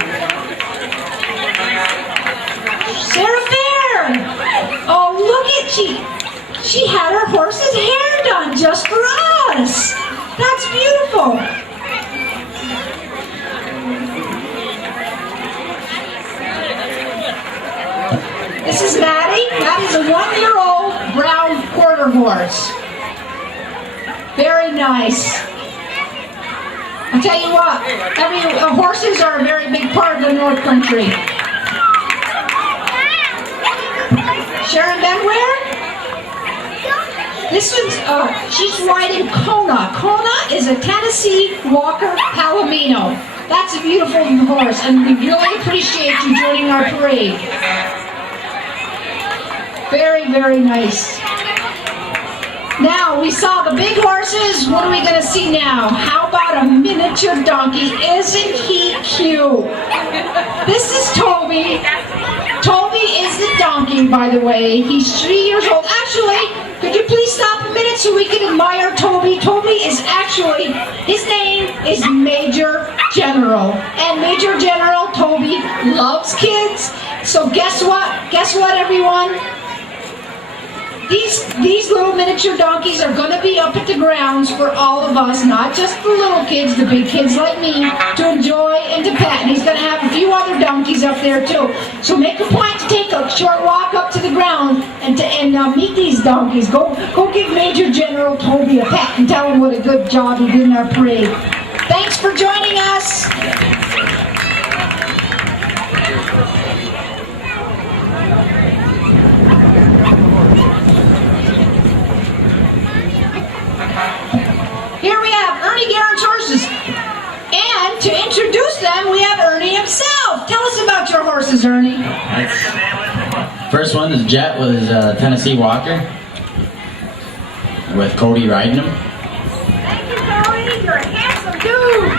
Sarah Fair! Oh, look at she had her horse's hair done just for us. That's beautiful. This is Maddie. That is a 1-year-old brown quarter horse. Very nice. I'll tell you what, horses are a very big part of the North Country. Sharon Benware? This one's, she's riding Kona. Kona is a Tennessee Walker Palomino. That's a beautiful horse, and we really appreciate you joining our parade. Very, very nice. Now, we saw the big horses. What are we going to see now? How about a miniature donkey? Isn't he cute? This is Toby. Toby is the donkey, by the way. He's 3 years old. Actually, could you please stop a minute so we can admire Toby? Toby is actually, his name is Major General. And Major General Toby loves kids. So guess what? Guess what, everyone? These little miniature donkeys are going to be up at the grounds for all of us, not just the little kids, the big kids like me, to enjoy and to pet. And he's going to have a few other donkeys up there too. So make a point to take a short walk up to the ground and meet these donkeys. Go give Major General Toby a pet and tell him what a good job he did in our parade. Thanks for joining us. Here we have Ernie Guerin's horses. And to introduce them, we have Ernie himself. Tell us about your horses, Ernie. First one is Jet with his Tennessee Walker, with Cody riding him. Thank you, Cody. You're a handsome dude.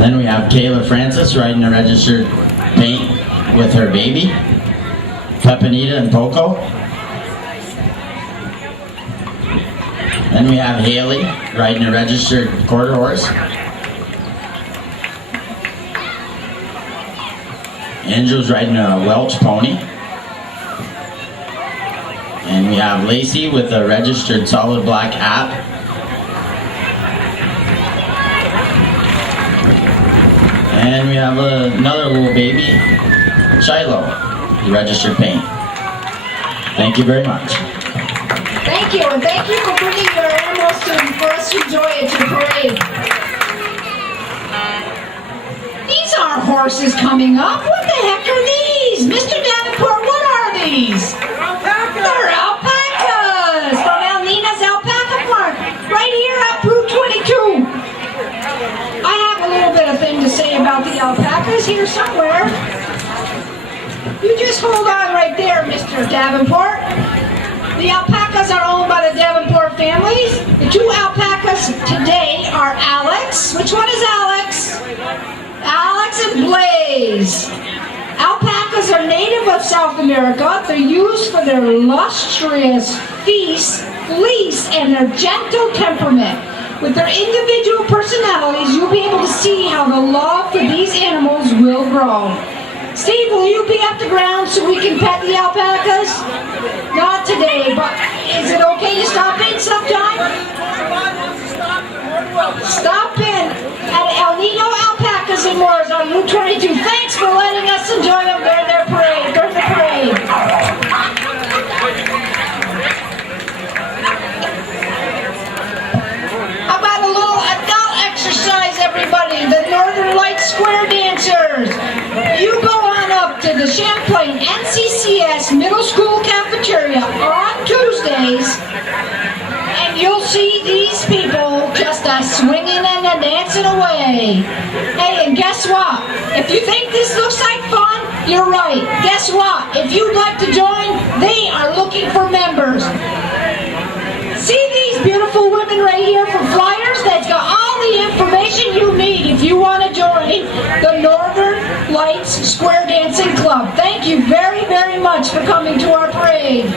Then we have Kayla Francis riding a registered paint with her baby, Pepinita and Poco. Then we have Haley riding a registered quarter horse. Andrew's riding a Welch pony. we have Lacey with a registered solid black hat. And we have another little baby, Shiloh, registered paint. Thank you very much. Thank you, and thank you for bringing your animals for us to enjoy at your parade. These are horses coming up. What the heck are these? Mr. Davenport, what are these? They're alpacas from El Nina's Alpaca Park, right here at Route 22. I have a little bit of thing to say about the alpacas here somewhere. You just hold on right there, Mr. Davenport. The alpacas are owned by the Davenport families. The two alpacas today are Alex. Which one is Alex? Alex and Blaze. Alpacas are native of South America. They're used for their lustrous fleece and their gentle temperament. With their individual personalities, you'll be able to see how the love for these animals will grow. Steve, will you be at the ground so we can pet the alpacas? Not today, but is it okay to stop in sometime? Stop in at El Nino Alpacas and Mooers on Route 22. Thanks for letting us enjoy them during their parade, during the parade. How about a little adult exercise, everybody? The Northern Lights Square Dancers. You go on up to the Champlain NCCS Middle School cafeteria on Tuesdays, and you'll see these people just swinging and dancing away. Hey, and guess what? If you think this looks like fun, you're right. Guess what? If you'd like to join, they are looking for members. See these beautiful women right here for flyers? That's got all the information you need if you want to join the Northern Lights Square Dancing Club. Thank you very, very much for coming to our parade.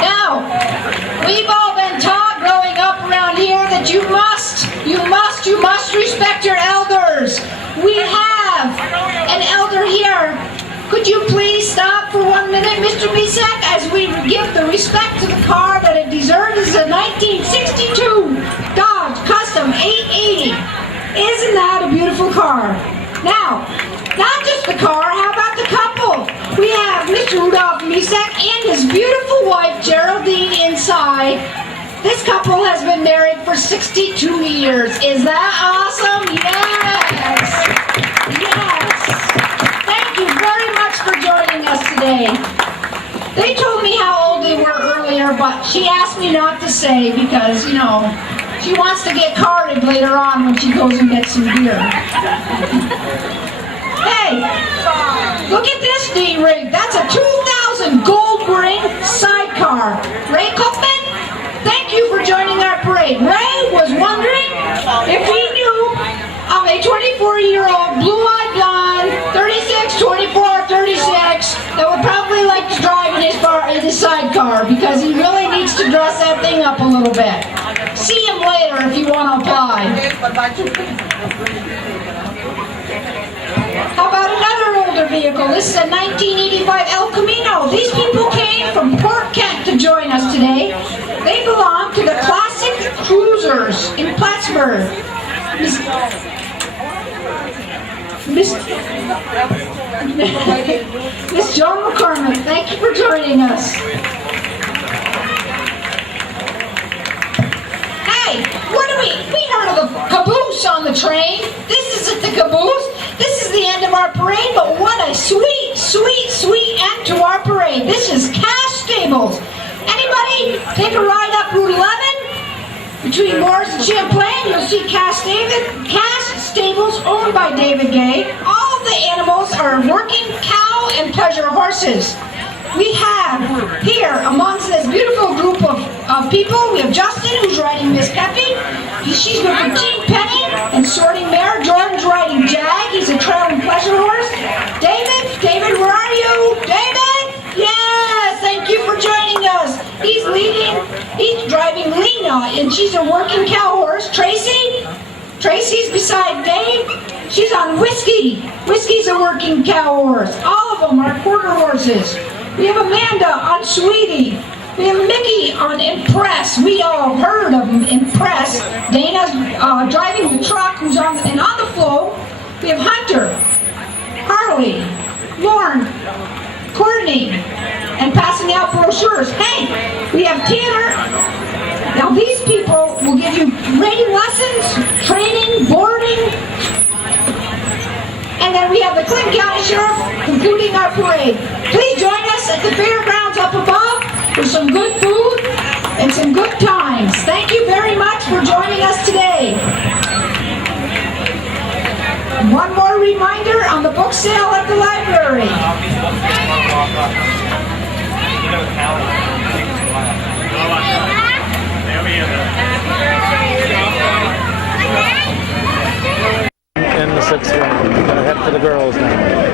Now, we've all been taught growing up around here that you must respect your elders. We have an elder here. Could you please stop for 1 minute, Mr. Bisek, as we give the respect to the car that it deserves? It's a 1962 Dodge Custom 880. Isn't that a beautiful car? Now, not just the car, how about the couple? We have Mr. Rudolph Misek and his beautiful wife, Geraldine, inside. This couple has been married for 62 years. Is that awesome? Yes! Yes! Thank you very much for joining us today. They told me how old they were earlier, but she asked me not to say because, you know, she wants to get carded later on when she goes and gets some beer. Hey, look at this D-rig. That's a 2000 gold ring sidecar. Ray Cookman, thank you for joining our parade. Ray was wondering if he knew of a 24-year-old blue-eyed blonde, 36, 24, 36, that would probably like to drive in his sidecar because he really needs to dress that thing up a little bit. See him later if you want to apply. How about another older vehicle? This is a 1985 El Camino. These people came from Port Kent to join us today. They belong to the Classic Cruisers in Plattsburgh. Miss Joan McCormick, thank you for joining us. Hey, what do we heard of the caboose on the train. This isn't the caboose. This is the end of our parade, but what a sweet, sweet, sweet end to our parade. This is Cash Stables. Anybody take a ride up Route 11? Between Mooers and Champlain, you'll see Cash Stables owned by David Gay. All of the animals are working cow and pleasure horses. We have here amongst this beautiful group of people, we have Justin, who's riding Miss Peppy. She's with the Team Penny and sorting mare. Jordan's riding Jag. He's a trail and pleasure horse. David, where are you? David? Yes, thank you for joining us. He's driving Lena, and she's a working cow horse. Tracy? Tracy's beside Dave. She's on Whiskey. Whiskey's a working cow horse. All of them are quarter horses. We have Amanda on Sweetie. We have Mickey on Impress. We all heard of Impress. Dana's driving the truck, who's on the flow. We have Hunter, Harley, Lauren, Courtney, and passing out brochures. Hey, we have Tanner. Now these people will give you rating lessons, training, boarding, and then we have the Clinton County Sheriff concluding our parade. Please join us at the fairgrounds up above for some good food and some good times. Thank you very much for joining us today. One more reminder on the book sale at the library. In the 6th round. We're going to head for the girls now.